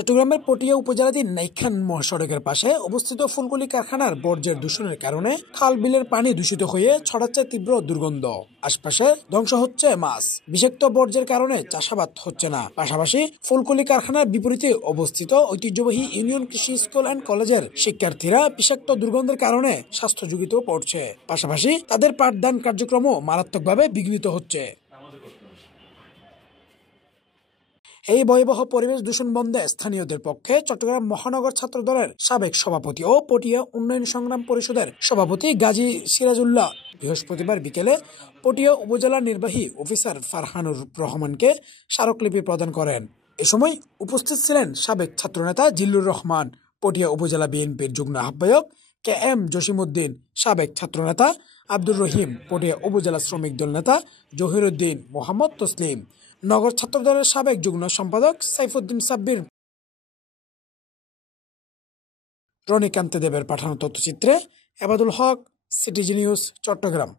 চট্টগ্রামের পটিয়া উপজেলাধীন নাইখান মহাসড়কের পাশে অবস্থিত ফুলকলি কারখানার বর্জ্যের দূষণের কারণে খাল বিলের পানি দূষিত হয়ে ছড়াচ্ছে তীব্র দুর্গন্ধ। আশপাশে ধ্বংস হচ্ছে মাছ। বিষাক্ত বর্জ্যের কারণে চাষাবাদ হচ্ছে না। পাশাপাশি ফুলকলি কারখানার বিপরীতে অবস্থিত ঐতিহ্যবাহী ইউনিয়ন কৃষি স্কুল অ্যান্ড কলেজের শিক্ষার্থীরা বিষাক্ত দুর্গন্ধের কারণে স্বাস্থ্য ঝুঁকিতেও পড়ছে। পাশাপাশি তাদের পাঠদান কার্যক্রমও মারাত্মকভাবে বিঘ্নিত হচ্ছে। এই ভয়াবহ পরিবেশ দূষণ বন্ধে স্থানীয়দের পক্ষে চট্টগ্রাম মহানগর ছাত্র দলের সাবেক সভাপতি ও পটিয়া উন্নয়ন সংগ্রাম পরিষদের সভাপতি গাজী সিরাজুল্লাহ বৃহস্পতিবার বিকেলে পটিয়া উপজেলা নির্বাহী অফিসার ফারহানুর রহমানকে স্মারকলিপি প্রদান করেন। এ সময় উপস্থিত ছিলেন সাবেক ছাত্রনেতা জিল্লুর রহমান, পটিয়া উপজেলা বিএনপির যুগ্ম আহ্বায়ক KM জসিমউদ্দিন, সাবেক ছাত্রনেতা আব্দুর রহিম, পটিয়া উপজেলা শ্রমিক দল নেতা জহিরুদ্দিন, মোহাম্মদ তসলিম, নগর ছাত্র দলের সাবেক যুগ্ম সম্পাদক সাইফুদ্দিন সাব্বির, রনিকান্ত দেবের পাঠানো তথ্যচিত্রে এবাদুল হক, সিটিজি নিউজ, চট্টগ্রাম।